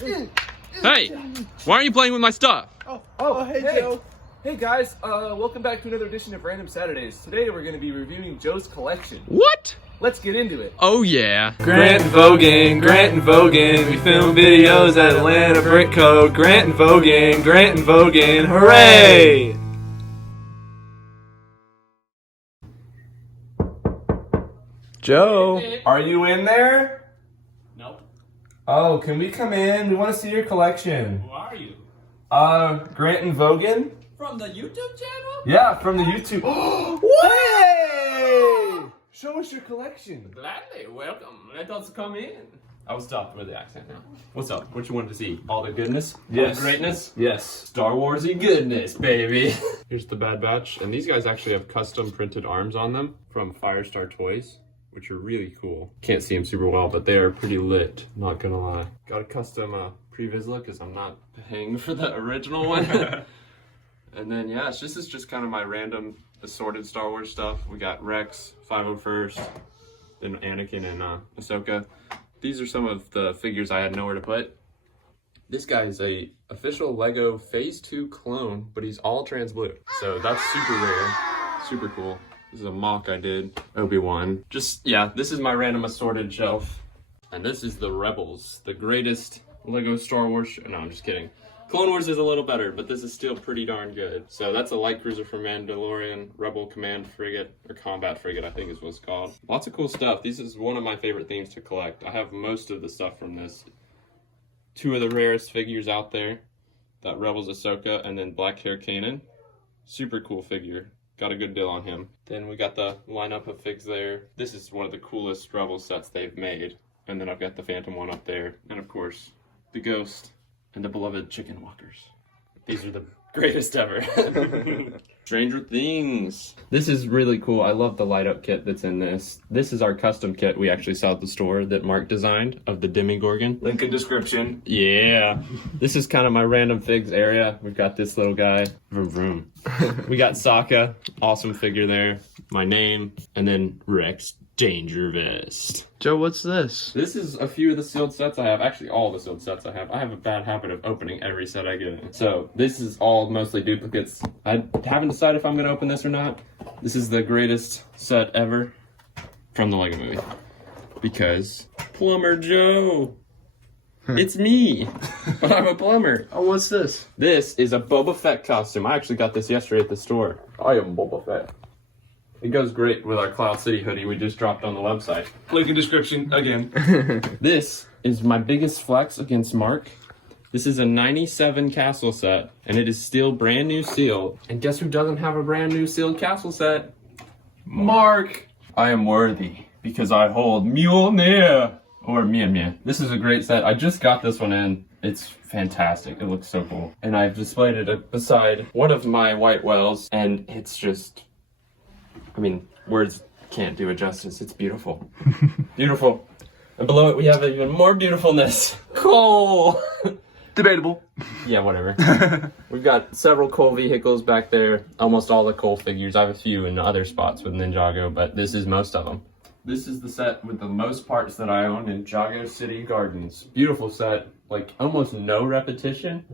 Hey, why aren't you playing with my stuff? Hey Joe. Hey guys, welcome back to another edition of Random Saturdays. Today we're going to be reviewing Joe's collection. What? Let's get into it. Oh yeah. Grant and Vogan, we film videos at Atlanta Brick Co. Grant and Vogan, hooray! Joe, are you in there? Nope. Oh, can we come in? We want to see your collection. Who are you? Grant and Vogan? From the YouTube channel? Yeah, from the YouTube. Hey! Show us your collection. Gladly. Welcome. Let us come in. I was stopped with the accent now. What's up? What you wanted to see? All the goodness? Yes. All the greatness? Yes. Star Warsy goodness, baby. Here's the Bad Batch, and these guys actually have custom printed arms on them from Firestar Toys, which are really cool. Can't see them super well, but they are pretty lit, not gonna lie. Got a custom previs look because I'm not paying for the original one. And then yeah, this is just kind of my random assorted Star Wars stuff. We got Rex, 501st, then Anakin and Ahsoka. These are some of the figures I had nowhere to put. This guy is a official Lego Phase 2 clone, but he's all trans blue. So that's super rare, super cool. This is a mock I did, Obi-Wan. Just, yeah, this is my random assorted shelf. And this is the Rebels, the greatest Lego Star Wars no, I'm just kidding. Clone Wars is a little better, but this is still pretty darn good. So that's a light cruiser from Mandalorian, Rebel Command Frigate, or Combat Frigate, I think is what it's called. Lots of cool stuff. This is one of my favorite themes to collect. I have most of the stuff from this. Two of the rarest figures out there. That Rebels Ahsoka, and then Black Hair Kanan. Super cool figure. Got a good deal on him. Then we got the lineup of figs there. This is one of the coolest Rebel sets they've made. And then I've got the Phantom one up there. And of course, the Ghost. And the beloved chicken walkers. These are the greatest ever. Stranger Things. This is really cool. I love the light up kit that's in this. This is our custom kit we actually saw at the store that Mark designed of the Demigorgon. Link in description. Yeah. This is kind of my random figs area. We've got this little guy. Vroom vroom. We got Sokka. Awesome figure there. My name. And then Rex Danger Vest. Joe, what's this? This is a few of the sealed sets I have. Actually, all the sealed sets I have. I have a bad habit of opening every set I get in. So this is all mostly duplicates. I haven't decided if I'm going to open this or not. This is the greatest set ever from the Lego Movie. Because Plumber Joe. It's me. But I'm a plumber. Oh, what's this? This is a Boba Fett costume. I actually got this yesterday at the store. I am Boba Fett. It goes great with our Cloud City hoodie we just dropped on the website. Link in description again. This is my biggest flex against Mark. This is a 97 castle set, and it is still brand new sealed. And guess who doesn't have a brand new sealed castle set? Mark! I am worthy, because I hold Mjolnir! Or Mjolnir. This is a great set. I just got this one in. It's fantastic. It looks so cool. And I've displayed it beside one of my white wells, and it's just... I mean, words can't do it justice. It's beautiful. Beautiful. And below it, we have even more beautifulness. Coal! Debatable. Yeah, whatever. We've got several coal vehicles back there. Almost all the coal figures. I have a few in other spots with Ninjago, but this is most of them. This is the set with the most parts that I own in Jago City Gardens. Beautiful set. Like, almost no repetition.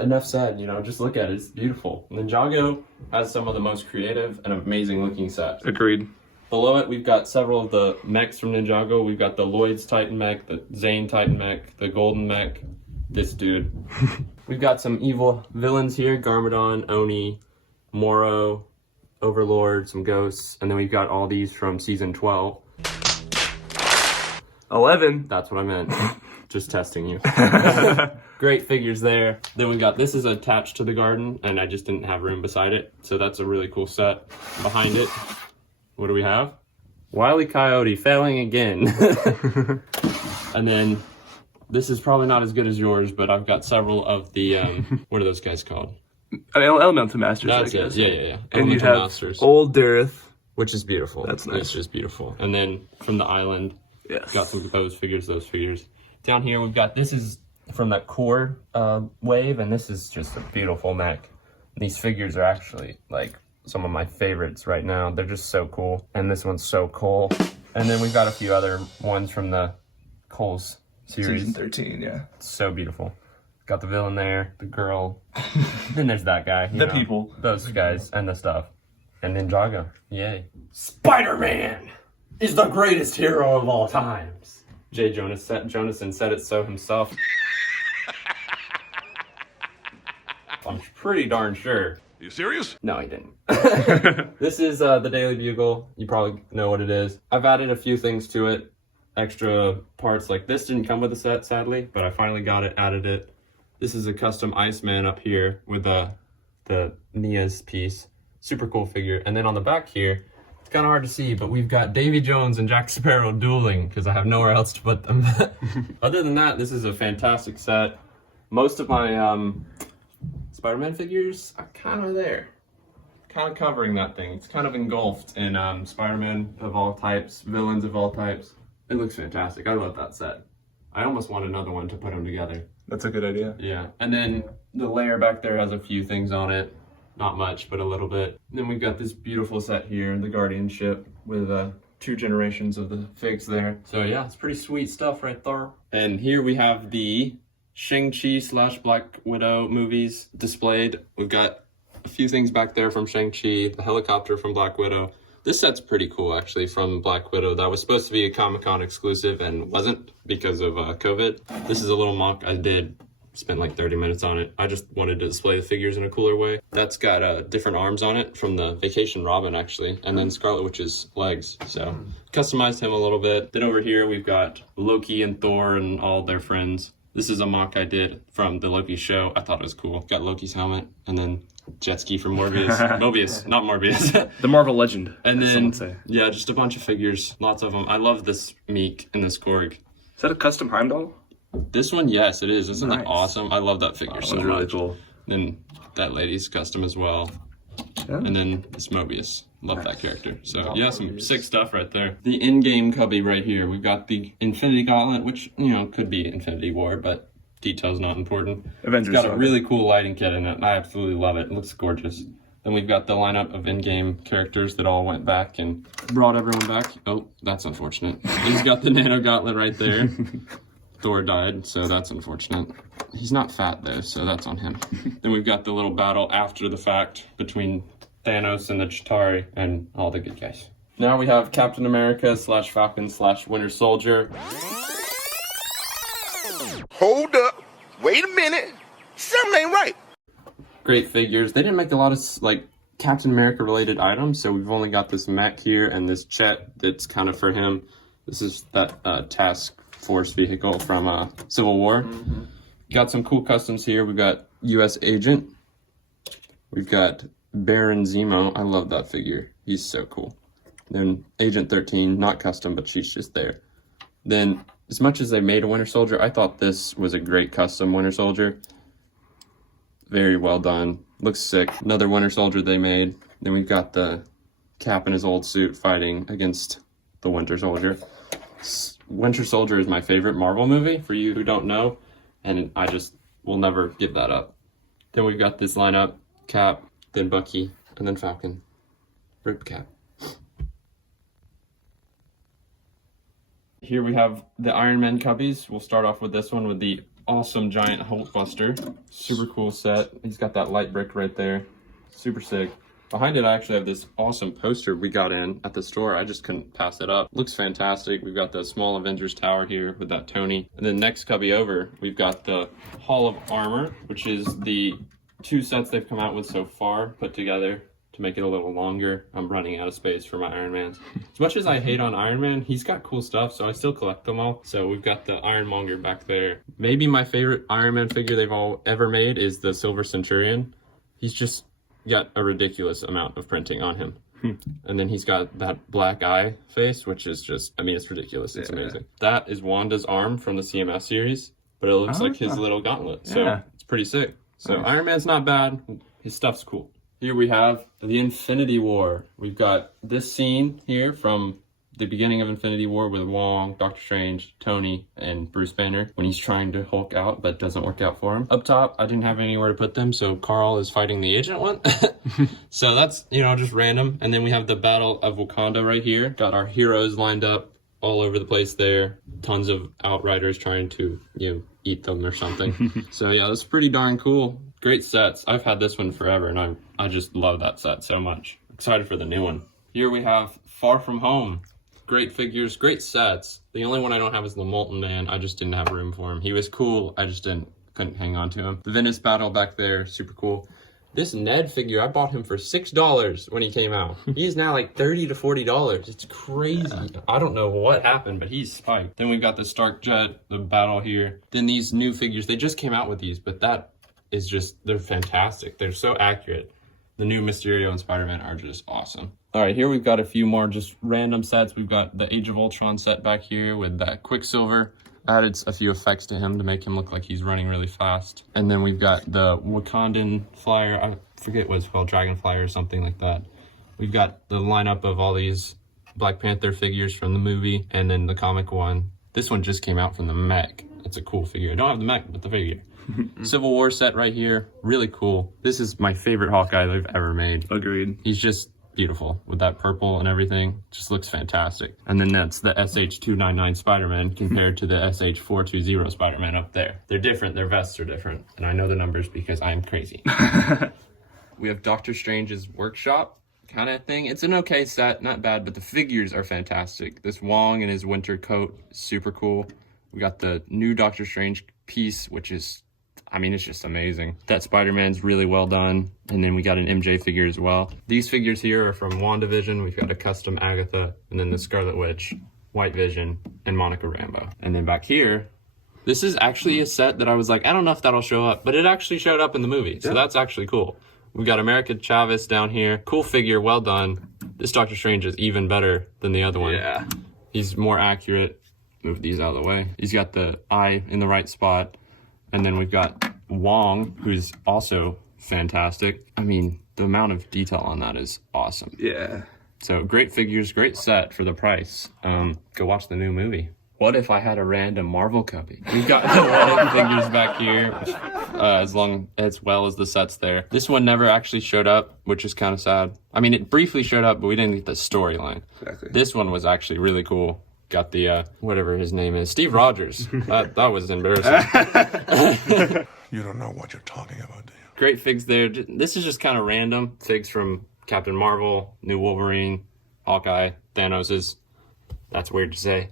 Enough said, you know, just look at it, it's beautiful. Ninjago has some of the most creative and amazing looking sets. Agreed. Below it, we've got several of the mechs from Ninjago. We've got the Lloyd's Titan mech, the Zane Titan mech, the Golden mech, this dude. We've got some evil villains here, Garmadon, Oni, Moro, Overlord, some ghosts, and then we've got all these from season 12. 11. That's what I meant. Just testing you. Great figures there. Then we got, this is attached to the garden, and I just didn't have room beside it. So that's a really cool set. Behind it, what do we have? Wile E. Coyote, failing again. And then, this is probably not as good as yours, but I've got several of the, what are those guys called? Elemental Masters, That's I guess. it, yeah. And you Elemental have Masters, Old Dareth. which is beautiful. That's nice. It's just beautiful. And then from the island, Yes. got some of those figures. Down here we've got, this is from that core wave, and this is just a beautiful mech. These figures are actually like some of my favorites right now. They're just so cool. And this one's so cool. And then we've got a few other ones from the Cole's series. Season 13, yeah. So beautiful. Got the villain there, the girl. Then there's that guy. you The know, people. Those guys and the stuff. And Ninjago. Yay. Spider-Man is the greatest hero of all Times. Jay Jonasson said it so himself. I'm pretty darn sure. You serious? No, he didn't. This is the Daily Bugle. You probably know what it is. I've added a few things to it. Extra parts like this didn't come with the set, sadly, but I finally got it, added it. This is a custom Iceman up here with the Nia's piece. Super cool figure. And then on the back here, it's kind of hard to see, but we've got Davy Jones and Jack Sparrow dueling because I have nowhere else to put them. Other than that, this is a fantastic set. Most of my Spider-Man figures are kind of there. Kind of covering that thing. It's kind of engulfed in Spider-Man of all types, villains of all types. It looks fantastic. I love that set. I almost want another one to put them together. That's a good idea. Yeah. And then the layer back there has a few things on it. Not much, but a little bit. And then we've got this beautiful set here, the Guardian ship, with 2 generations of the figs there. So yeah, it's pretty sweet stuff right there. And here we have the Shang-Chi / Black Widow movies displayed. We've got a few things back there from Shang-Chi, the helicopter from Black Widow. This set's pretty cool, actually, from Black Widow. That was supposed to be a Comic-Con exclusive and wasn't because of COVID. This is a little mock I did. Spent like 30 minutes on it. I just wanted to display the figures in a cooler way. That's got different arms on it from the Vacation Robin, actually, and then Scarlet Witch's legs. So customized him a little bit. Then over here, we've got Loki and Thor and all their friends. This is a mock I did from the Loki show. I thought it was cool. Got Loki's helmet and then jet ski from Morbius. Mobius, not Morbius. The Marvel Legend, And as then, some would say. yeah, just a bunch of figures. Lots of them. I love this Meek and this Korg. Is that a custom Heimdall? This one, yes, it is. Isn't Nice. that awesome? I love that figure so That's really much. cool. Then that lady's custom as well. Yeah. And then this Mobius. Love that character. So yeah, some Mobius. sick stuff right there. The in-game cubby right here. We've got the Infinity Gauntlet, which, you know, could be Infinity War, but detail's not important. Avengers. It's got a really cool lighting kit in it. I absolutely love it. It looks gorgeous. Then we've got the lineup of in-game characters that all went back and brought everyone back. Oh, that's unfortunate. He's got the Nano Gauntlet right there. Thor died, so that's unfortunate. He's not fat though, so that's on him. Then we've got the little battle after the fact between Thanos and the Chitauri and all the good guys. Now we have Captain America / Falcon / Winter Soldier. Hold up. Wait a minute. Something ain't right. Great figures. They didn't make a lot of like Captain America related items, so we've only got this mech here and this jet that's kind of for him. This is that Task Force vehicle from Civil War. Got some cool customs here. We've got U.S. Agent. We've got Baron Zemo. I love that figure. He's so cool. Then Agent 13, not custom, but she's just there. Then, as much as they made a Winter Soldier, I thought this was a great custom Winter Soldier. Very well done. Looks sick. Another Winter Soldier they made. Then we've got the Cap in his old suit fighting against the Winter Soldier. Winter Soldier is my favorite Marvel movie, for you who don't know, and I just will never give that up. Then we've got this lineup, Cap, then Bucky, and then Falcon. Rip Cap. Here we have the Iron Man cubbies. We'll start off with this one with the awesome giant Hulkbuster. Super cool set. He's got that light brick right there. Super sick. Behind it, I actually have this awesome poster we got in at the store. I just couldn't pass it up. Looks fantastic. We've got the small Avengers Tower here with that Tony. And then next cubby over, we've got the Hall of Armor, which is the 2 sets they've come out with so far put together to make it a little longer. I'm running out of space for my Iron Mans. As much as I hate on Iron Man, he's got cool stuff, so I still collect them all. So we've got the Ironmonger back there. Maybe my favorite Iron Man figure they've all ever made is the Silver Centurion. He's just got a ridiculous amount of printing on him. And then he's got that black eye face, which is just, I mean, it's ridiculous. It's amazing. That is Wanda's arm from the CMS series, but it looks like his little gauntlet. So it's pretty sick. So Iron Man's not bad. His stuff's cool. Here we have the Infinity War. We've got this scene here from the beginning of Infinity War with Wong, Doctor Strange, Tony, and Bruce Banner when he's trying to Hulk out but doesn't work out for him. Up top, I didn't have anywhere to put them, so Carl is fighting the Agent one. So that's, you know, just random. And then we have the Battle of Wakanda right here. Got our heroes lined up. all over the place there. Tons of outriders trying to, eat them or something. So yeah, that's pretty darn cool. Great sets. I've had this one forever, and I just love that set so much. Excited for the new one. Here we have Far From Home. Great figures, great sets. The only one I don't have is the Molten Man. I just didn't have room for him. He was cool, I just couldn't hang on to him. The Venice Battle back there, super cool. This Ned figure, I bought him for $6 when he came out. He's now like $30 to $40. It's crazy. I don't know what happened, but he's spiked. Then we've got the Stark Jet, the battle here. Then these new figures, they just came out with these, but that is just, they're fantastic. They're so accurate. The new Mysterio and Spider-Man are just awesome. All right, here we've got a few more just random sets. We've got the Age of Ultron set back here with that Quicksilver. Added a few effects to him to make him look like he's running really fast. And then we've got the Wakandan Flyer. I forget what it's called, Dragonfly or something like that. We've got the lineup of all these Black Panther figures from the movie, and then the comic one. This one just came out from the mech. It's a cool figure. I don't have the mech, but the figure. Civil War set right here, really cool. This is my favorite Hawkeye they've ever made. Agreed. He's just beautiful with that purple and everything. Just looks fantastic. And then that's the SH-299 Spider-Man compared to the SH-420 Spider-Man up there. They're different, their vests are different. And I know the numbers because I'm crazy. We have Doctor Strange's workshop kind of thing. It's an okay set, not bad, but the figures are fantastic. This Wong in his winter coat, super cool. We got the new Doctor Strange piece, which is, it's just amazing. That Spider-Man's really well done. And then we got an MJ figure as well. These figures here are from WandaVision. We've got a custom Agatha, and then the Scarlet Witch, White Vision, and Monica Rambeau. And then back here, this is actually a set that I was like, I don't know if that'll show up, but it actually showed up in the movie. So that's actually cool. We've got America Chavez down here. Cool figure, well done. This Doctor Strange is even better than the other one. Yeah. He's more accurate. Move these out of the way. He's got the eye in the right spot. And then we've got Wong, who's also fantastic. The amount of detail on that is awesome. Yeah. So great figures, great set for the price. Go watch the new movie. What if I had a random Marvel copy? We've got the What If figures back here, as well as the sets there. This one never actually showed up, which is kind of sad. It briefly showed up, but we didn't get the storyline. Exactly. This one was actually really cool. Got the, whatever his name is, Steve Rogers. That was embarrassing. You don't know what you're talking about, do you? Great figs there. This is just kind of random. Figs from Captain Marvel, New Wolverine, Hawkeye, Thanos's. That's weird to say.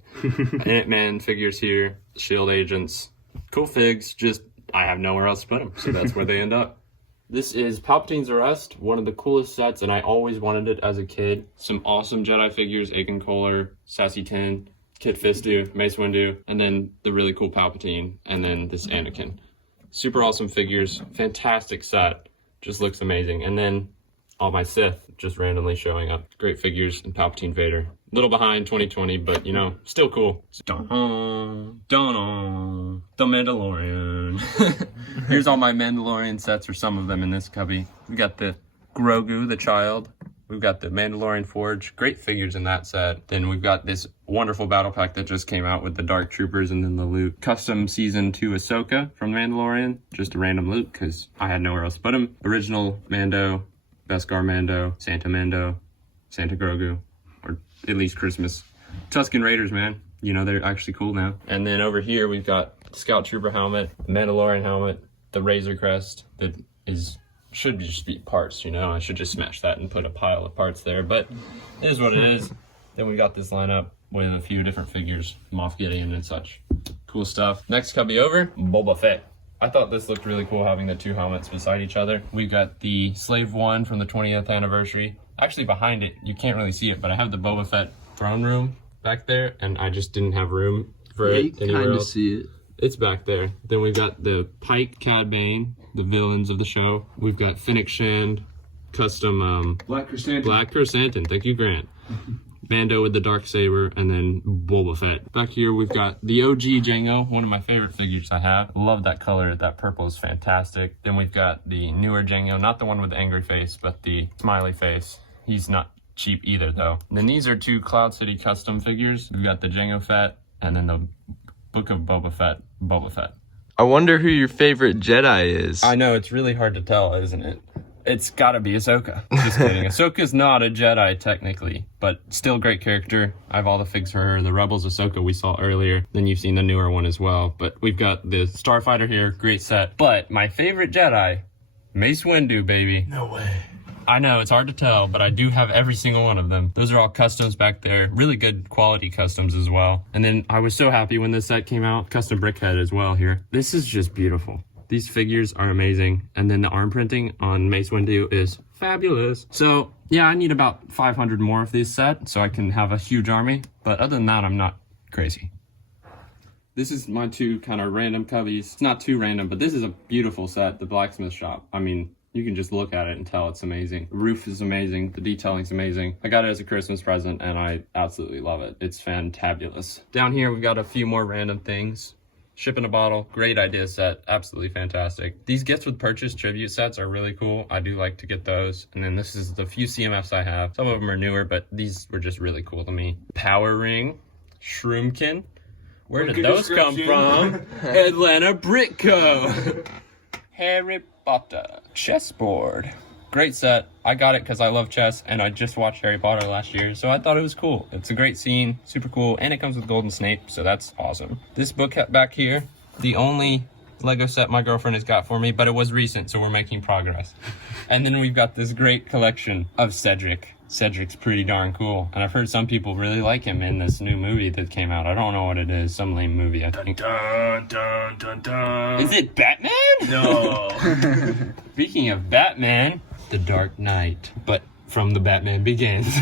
Ant-Man figures here, S.H.I.E.L.D. agents. Cool figs, just I have nowhere else to put them, so that's where they end up. This is Palpatine's Arrest, one of the coolest sets, and I always wanted it as a kid. Some awesome Jedi figures, Akin Kohler, Sassy Tin, Kit Fisto, Mace Windu, and then the really cool Palpatine, and then this Anakin. Super awesome figures, fantastic set, just looks amazing. And then all my Sith just randomly showing up. Great figures, and Palpatine Vader. Little behind 2020, but still cool. Dun-dun, dun-dun, The Mandalorian. Here's all my Mandalorian sets, or some of them in this cubby. We got the Grogu, the child. We've got the Mandalorian Forge. Great figures in that set. Then we've got this wonderful battle pack that just came out with the Dark Troopers and then the Luke. Custom Season 2 Ahsoka from Mandalorian. Just a random Luke, because I had nowhere else to put him. Original Mando, Beskar Mando, Santa Grogu. Or at least Christmas. Tusken Raiders, man. They're actually cool now. And then over here, we've got Scout Trooper helmet, Mandalorian helmet, the Razor Crest that should just be parts, I should just smash that and put a pile of parts there, but it is what it is. Then we got this lineup with a few different figures, Moff Gideon and such. Cool stuff. Next cubby over, Boba Fett. I thought this looked really cool having the two helmets beside each other. We've got the Slave One from the 20th anniversary. Actually behind it, you can't really see it, but I have the Boba Fett throne room back there, and I just didn't have room for it anywhere else. See it. It's back there. Then we've got the Pike, Cad Bane, the villains of the show. We've got Fennec Shand, custom Black Chrysanthemum. Thank you, Grant. Mando with the Darksaber, and then Boba Fett. Back here we've got the OG Jango, one of my favorite figures I have. Love that color. That purple is fantastic. Then we've got the newer Jango, not the one with the angry face, but the smiley face. He's not cheap either, though. And then these are two Cloud City custom figures. We've got the Jango Fett, and then the Book of Boba Fett. I wonder who your favorite Jedi is. I know, it's really hard to tell, isn't it? It's gotta be Ahsoka. Just kidding. Ahsoka's not a Jedi technically, but still great character. I have all the figs for her. The Rebels Ahsoka we saw earlier. Then you've seen the newer one as well. But we've got the Starfighter here, great set. But my favorite Jedi, Mace Windu, baby. No way. I know, it's hard to tell, but I do have every single one of them. Those are all customs back there. Really good quality customs as well. And then I was so happy when this set came out. Custom Brickhead as well here. This is just beautiful. These figures are amazing. And then the arm printing on Mace Windu is fabulous. So yeah, I need about 500 more of these set so I can have a huge army. But other than that, I'm not crazy. This is my two kind of random cubbies. It's not too random, but this is a beautiful set, the blacksmith shop. I mean, you can just look at it and tell it's amazing. The roof is amazing. The detailing's amazing. I got it as a Christmas present and I absolutely love it. It's fantabulous. Down here, we've got a few more random things. Ship in a bottle, great idea set, absolutely fantastic. These gifts with purchase tribute sets are really cool. I do like to get those. And then this is the few CMFs I have. Some of them are newer, but these were just really cool to me. Power Ring, Shroomkin. Where did those come from? Atlanta Brick Co. Harry Potter chessboard. Great set. I got it because I love chess and I just watched Harry Potter last year, so I thought it was cool. It's a great scene, super cool, and it comes with Golden Snape, so that's awesome. This book back here, the only Lego set my girlfriend has got for me, but it was recent, so we're making progress. And then we've got this great collection of Cedric. Cedric's pretty darn cool, and I've heard some people really like him in this new movie that came out. I don't know what it is, some lame movie, I think. Dun, dun, dun, dun. Is it Batman? No. Speaking of Batman, The Dark Knight, but from The Batman Begins.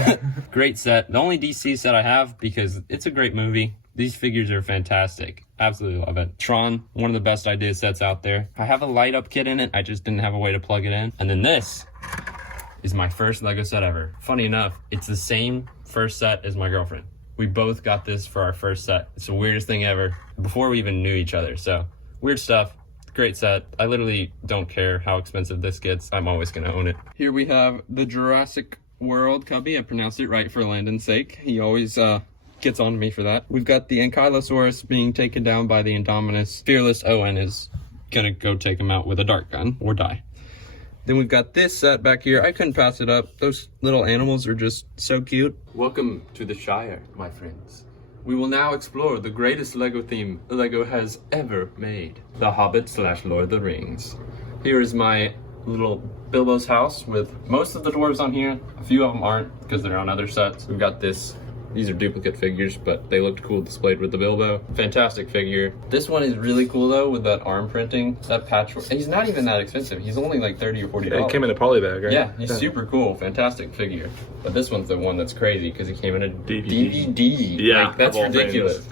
Great set. The only DC set I have because it's a great movie. These figures are fantastic. Absolutely love it. Tron, one of the best idea sets out there. I have a light up kit in it. I just didn't have a way to plug it in. And then this is my first Lego set ever. Funny enough, it's the same first set as my girlfriend. We both got this for our first set. It's the weirdest thing ever before we even knew each other. So weird stuff. Great set. I literally don't care how expensive this gets. I'm always gonna own it. Here we have the Jurassic World cubby. I pronounced it right for Landon's sake. He always gets on me for that. We've got the Ankylosaurus being taken down by the Indominus. Fearless Owen is gonna go take him out with a dart gun or die. Then we've got this set back here. I couldn't pass it up. Those little animals are just so cute. Welcome to the Shire, my friends. We will now explore the greatest Lego theme Lego has ever made. The Hobbit / Lord of the Rings. Here is my little Bilbo's house with most of the dwarves on here. A few of them aren't because they're on other sets. We've got this. These are duplicate figures, but they looked cool displayed with the Bilbo. Fantastic figure. This one is really cool though with that arm printing, that patchwork. And he's not even that expensive. He's only like $30 or $40. Yeah, it came in a poly bag, right? Yeah, he's super cool. Fantastic figure. But this one's the one that's crazy because it came in a DVD. Yeah, like, that's of all ridiculous.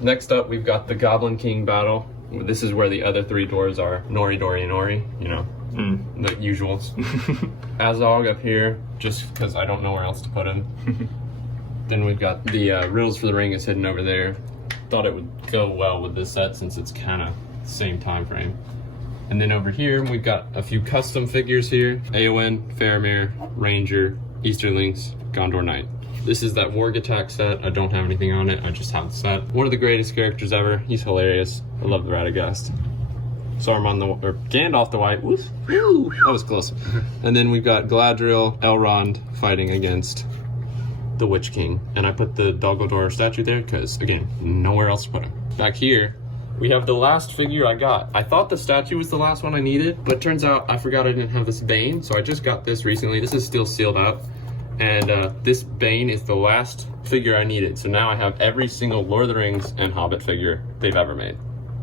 Next up, we've got the Goblin King battle. This is where the other three dwarves are. Nori, Dory, and Ori. You know, the usuals. Azog up here, just because I don't know where else to put him. Then we've got the Riddles for the Ring is hidden over there. Thought it would go well with this set since it's kind of the same time frame. And then over here, we've got a few custom figures here. Eowyn, Faramir, Ranger, Easterlings, Gondor Knight. This is that Warg Attack set. I don't have anything on it, I just have the set. One of the greatest characters ever. He's hilarious. I love the Radagast. Saruman or Gandalf the White. Woo, that was close. And then we've got Galadriel, Elrond fighting against the Witch King, and I put the Dumbledore statue there because, again, nowhere else to put him. Back here, we have the last figure I got. I thought the statue was the last one I needed, but turns out I forgot I didn't have this Bane, so I just got this recently. This is still sealed up, and this Bane is the last figure I needed. So now I have every single Lord of the Rings and Hobbit figure they've ever made.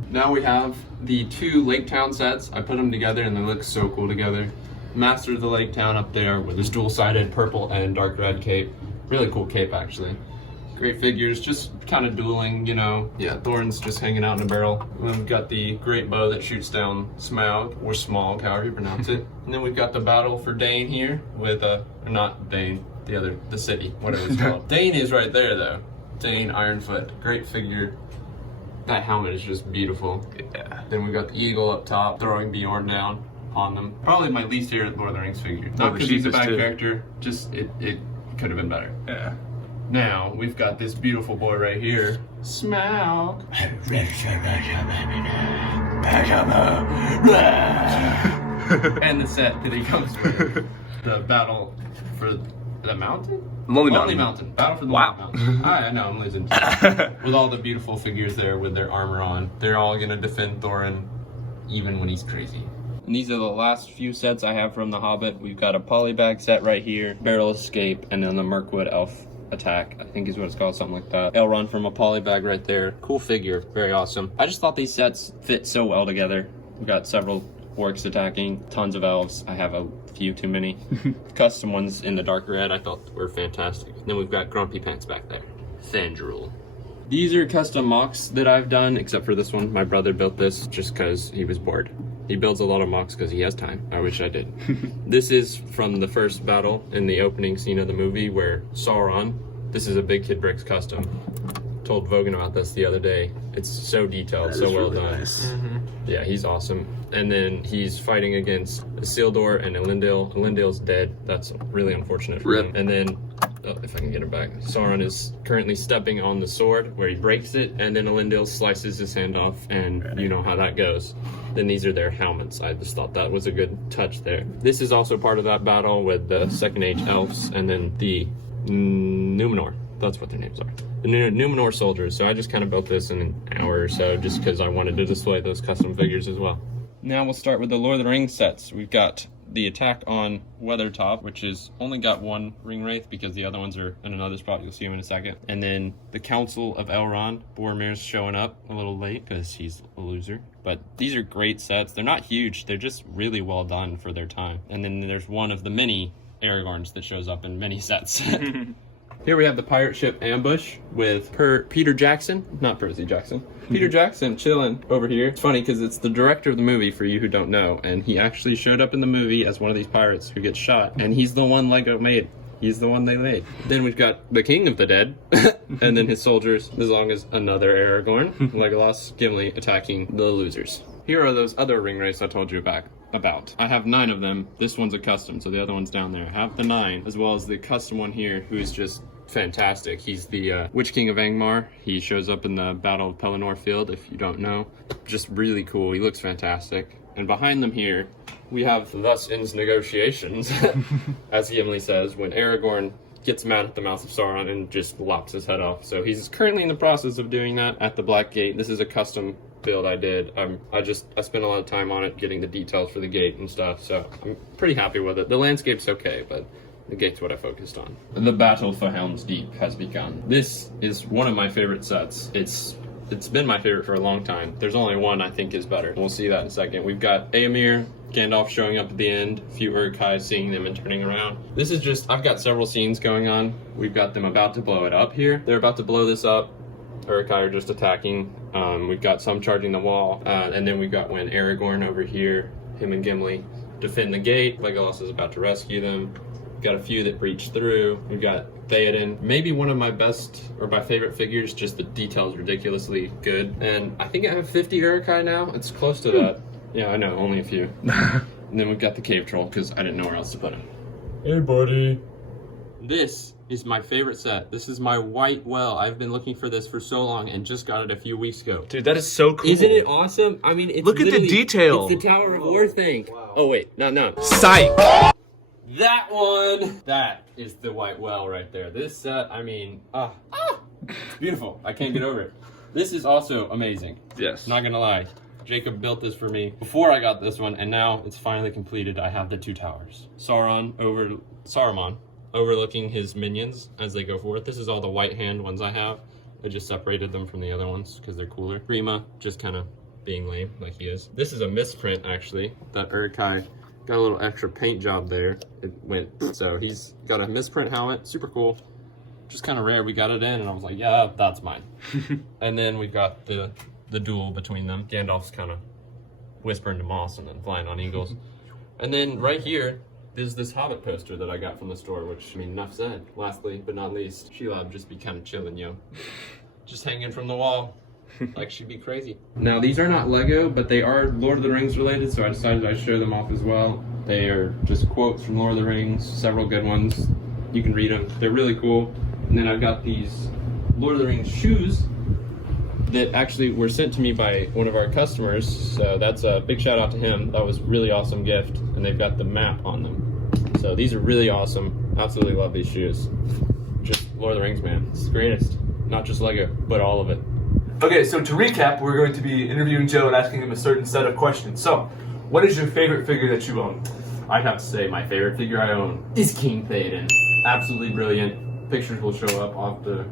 Now we have the two Lake Town sets. I put them together and they look so cool together. Master of the Lake Town up there with his dual-sided purple and dark red cape. Really cool cape, actually. Great figures, just kind of dueling, you know. Yeah, Thorin's just hanging out in a barrel. And then we've got the great bow that shoots down Smaug, or Smaug, however you pronounce it. And then we've got the battle for Dane here with, or not Dane, the city, whatever it's called. Dane is right there, though. Dane Ironfoot, great figure. That helmet is just beautiful. Yeah. Then we've got the eagle up top, throwing Bjorn down on them. Probably my least favorite Lord of the Rings figure. Not because he's a bad character, just it could have been better. Yeah. Now, we've got this beautiful boy right here. Smaug. and the set that he comes with. The battle for the mountain? Lonely Mountain. Battle for the Wow. Lonely Mountain. I know, I'm losing. With all the beautiful figures there with their armor on. They're all gonna defend Thorin, even when he's crazy. And these are the last few sets I have from The Hobbit. We've got a polybag set right here, Barrel Escape, and then the Mirkwood Elf Attack, I think is what it's called, something like that. Elrond from a polybag right there. Cool figure, very awesome. I just thought these sets fit so well together. We've got several orcs attacking, tons of elves. I have a few too many. Custom ones in the dark red I thought were fantastic. And then we've got Grumpy Pants back there. Fandral. These are custom mocks that I've done, except for this one. My brother built this just because he was bored. He builds a lot of mocks because he has time. I wish I did. This is from the first battle in the opening scene of the movie where Sauron, this is a Big Kid Bricks custom. Told Vogan about this the other day. It's so detailed, so well done. Nice. Yeah, he's awesome. And then he's fighting against Isildur and Elendil. Elendil's dead. That's really unfortunate for him. And then, if I can get him back, Sauron is currently stepping on the sword where he breaks it, and then Elendil slices his hand off, and you know how that goes. Then these are their helmets. I just thought that was a good touch there. This is also part of that battle with the Second Age elves, and then the Numenor. That's what their names are. The Numenor soldiers. So I just kind of built this in an hour or so just because I wanted to display those custom figures as well. Now we'll start with the Lord of the Rings sets. We've got the attack on Weathertop, which is only got one ring wraith because the other ones are in another spot. You'll see them in a second. And then the Council of Elrond. Boromir's showing up a little late because he's a loser. But these are great sets. They're not huge. They're just really well done for their time. And then there's one of the many Aragorns that shows up in many sets. Here we have the pirate ship Ambush with Peter Jackson, not Percy Jackson. Peter Jackson chilling over here. It's funny because it's the director of the movie, for you who don't know, and he actually showed up in the movie as one of these pirates who gets shot, and he's the one Lego made. He's the one they made. Then we've got the King of the Dead, and then his soldiers, as long as another Aragorn, Legolas, Gimli attacking the losers. Here are those other ring wraiths I told you about. I have 9 of them. This one's a custom, so the other one's down there. I have the 9, as well as the custom one here, who's just fantastic. He's the Witch King of Angmar. He shows up in the Battle of Pelennor Field, if you don't know. Just really cool. He looks fantastic. And behind them here, we have Thus Ends Negotiations, as Gimli says, when Aragorn gets mad at the mouth of Sauron and just lops his head off. So he's currently in the process of doing that at the Black Gate. This is a custom build I did. I spent a lot of time on it, getting the details for the gate and stuff, so I'm pretty happy with it. The landscape's okay, but the gate's what I focused on. The battle for Helm's Deep has begun. This is one of my favorite sets. It's been my favorite for a long time. There's only one I think is better. We'll see that in a second. We've got Éomer, Gandalf showing up at the end, a few Uruk-hai seeing them and turning around. This is just, I've got several scenes going on. We've got them about to blow it up here. They're about to blow this up. Uruk-hai are just attacking. We've got some charging the wall. And then we've got when Aragorn over here, him and Gimli, defend the gate. Legolas is about to rescue them. We've got a few that breach through. We've got Theoden, maybe one of my best or my favorite figures, just the details ridiculously good. And I think I have 50 Uruk-hai now. It's close to that. Yeah, I know, only a few. And then we've got the Cave Troll because I didn't know where else to put him. Hey, buddy. This is my favorite set. This is my White Well. I've been looking for this for so long and just got it a few weeks ago. Dude, that is so cool. Isn't it awesome? I mean, it's Look at the detail. It's the Tower of War thing. Wow. Oh, wait. No. Psych! That one! That is the White Well right there. This set, I mean, it's beautiful. I can't get over it. This is also amazing. Yes. Not gonna lie. Jacob built this for me before I got this one, and now it's finally completed. I have the 2 towers. Saruman overlooking his minions as they go forth. This is all the white hand ones I have. I just separated them from the other ones because they're cooler. Grima just kind of being lame like he is. This is a misprint actually. That Uruk-hai got a little extra paint job there. It went, so he's got a misprint helmet, super cool. Just kind of rare. We got it in and I was like, yeah, that's mine. And then we've got the duel between them. Gandalf's kind of whispering to Moss and then flying on eagles. And then right here, there's this Hobbit poster that I got from the store, which, I mean, enough said. Lastly, but not least, Shelob just be kind of chilling, yo. Just hanging from the wall, like she'd be crazy. Now, these are not Lego, but they are Lord of the Rings related, so I decided I'd show them off as well. They are just quotes from Lord of the Rings, several good ones. You can read them. They're really cool. And then I've got these Lord of the Rings shoes that actually were sent to me by one of our customers. So that's a big shout out to him. That was a really awesome gift, and they've got the map on them. So these are really awesome. Absolutely love these shoes. Just Lord of the Rings, man. It's the greatest. Not just Lego, but all of it. Okay, so to recap, we're going to be interviewing Joe and asking him a certain set of questions. So, what is your favorite figure that you own? I'd have to say my favorite figure I own is King Theoden. Absolutely brilliant. Pictures will show up off the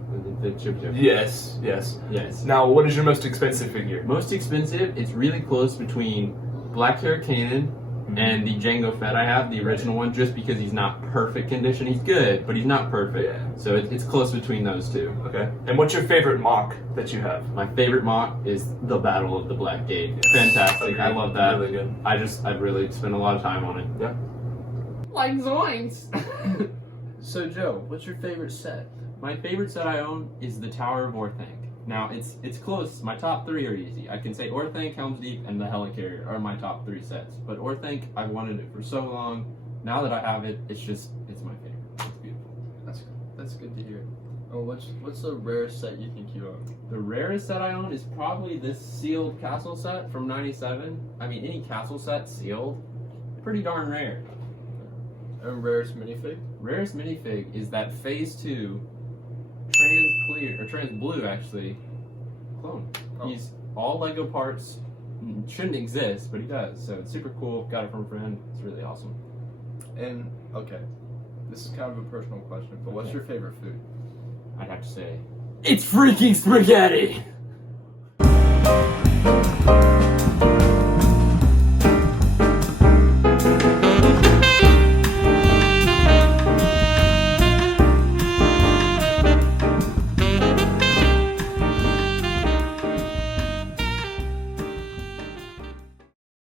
chip. Yes. Yes. Now, what is your most expensive figure? Most expensive, it's really close between Blackhair Kanan and the Jango Fett I have, the original one, just because he's not perfect condition. He's good, but he's not perfect. Yeah. So it's close between those two. Okay. And what's your favorite mock that you have? My favorite mock is the Battle of the Black Gate. Fantastic. I love that. Really good. I'd really spend a lot of time on it. Yeah. Like Zoinks! So Joe, what's your favorite set? My favorite set I own is the Tower of Orthanc. Now, it's close. My top three are easy. I can say Orthanc, Helm's Deep, and the Helicarrier are my top three sets. But Orthanc, I've wanted it for so long. Now that I have it, it's my favorite. It's beautiful. That's good to hear. Oh, what's the rarest set you think you own? The rarest set I own is probably this sealed castle set from '97. I mean, any castle set sealed, pretty darn rare. And rarest minifig? Rarest minifig is that Phase 2 trans blue actually clone. Oh. He's all Lego parts. Shouldn't exist, but he does. So it's super cool. Got it from a friend. It's really awesome. And okay, this is kind of a personal question, but what's Okay. your favorite food? I'd have to say it's freaking spaghetti.